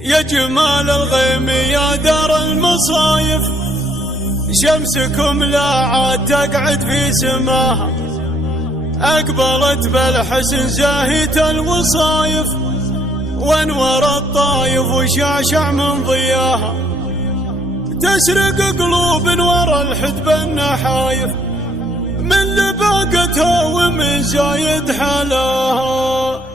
يا جمال الغيم يا دار المصايف، شمسكم لا عاد تقعد في سماها، أقبلت بالحسن زاهية الوصايف، وانور الطايف وشعشع من ضياها، تسرق قلوب ورا الحدب النحايف، من لباقتها ومن زايد حلاها.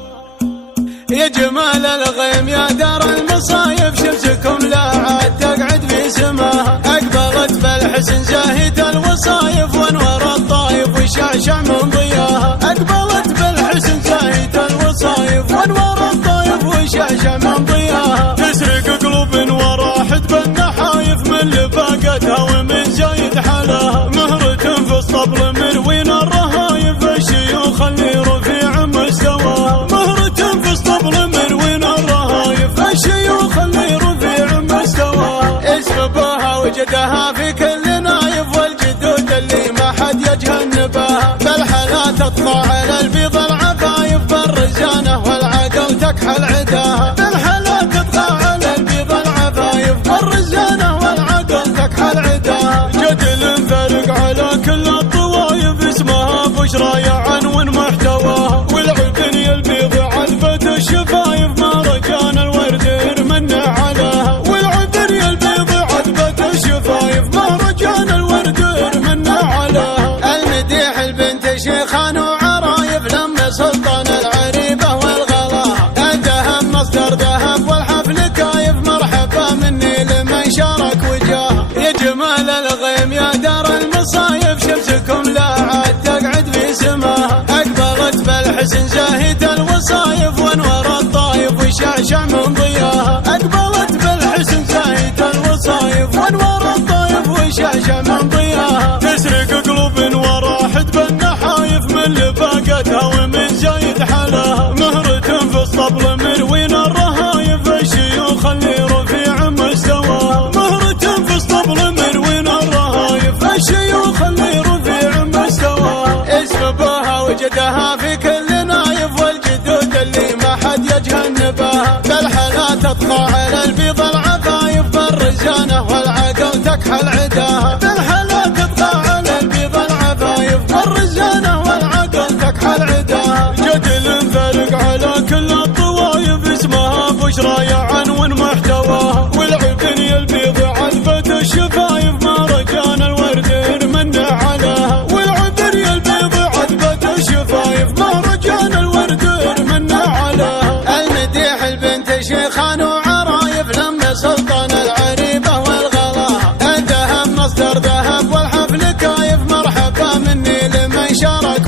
يا جمال الغيم يا دار المصايف، شمسكم لا عاد تقعد في سماها، أقبلت بالحسن زاهية الوصايف، وانور الطايف وشعشع من ضياها، أقبلت بالحسن زاهية الوصايف، وانور الطايف وشعشع من ضياها، تسرق قلوب ورا حدب النحايف، من لباقتها ومن زايد حلاها، مهرة في الصبر مروين الرهايف، الشيوخ اللي رفيع مستواها، مهرة في الصبر مروين الرهايف، الشيوخ اللي رفيع مستواها، اسبابها وجدها في كل نايف، والجدود اللي ما حد يجهنبها، بالحلا تطلع على البيض العفايف، بالرزانة والعقل تكحل عداها، بالحلا تطلع على البيض العفايف، بالرزانة والعقل تكحل عداها، جدل فارق على كل الطوايف، اسمها بشرى يعنون محتواها، والعقل البيض علبة الشفايف، ما رجان الورد يرمن عليها، والعقل البيض علبة الشفايف، ما رجان الورد يرمن عليها، المديح البنت شيخان وعرايف، لما سلطان العريبة والغلاها، الذهب مصدر ذهب والحفل كايف، مرحبا مني لمن شارك وجاها. يا جمال الغيم يا دار المصايف، شمسكم لا عاد تقعد في سماها، أقبلت بالحسن زاهية الوصايف، وانور الطايف وشعشع من ضياها، أقبلت بالحسن زاهية الوصايف، وانور الطايف وشعشع من ضياها، تسرق قلوب ورا حدب النحايف، من لباقتها ومن زايد حلاها، مهرة في الصبر مروين الرهايف، الشيوخ اللي رفيع مستواها، مهرة في الصبر مروين الرهايف، الشيوخ اللي رفيع مستواها، اسبابها وجدها في كل نايف، والجدود اللي ما حد يجهنبها، بالحلا تطلع على البيض العفايف، بالرزانة والعقل تكحل عداها، بالحلا تطلع على البيض العفايف، بالرزانة والعقل تكحل عداها، جدل فارق على كل الطوايف، اسمها بشرى يعنون محتواها، والعقل البيض علبة الشفايف، ما رجان الورد يرمن عليها، والعقل البيض علبة الشفايف، ما رجان الورد يرمن عليها، المديح البنت شيخان وعرايف، لما سلطان العريبة والغلاها، الذهب مصدر ذهب والحفل كايف، مرحبا مني لمن شارك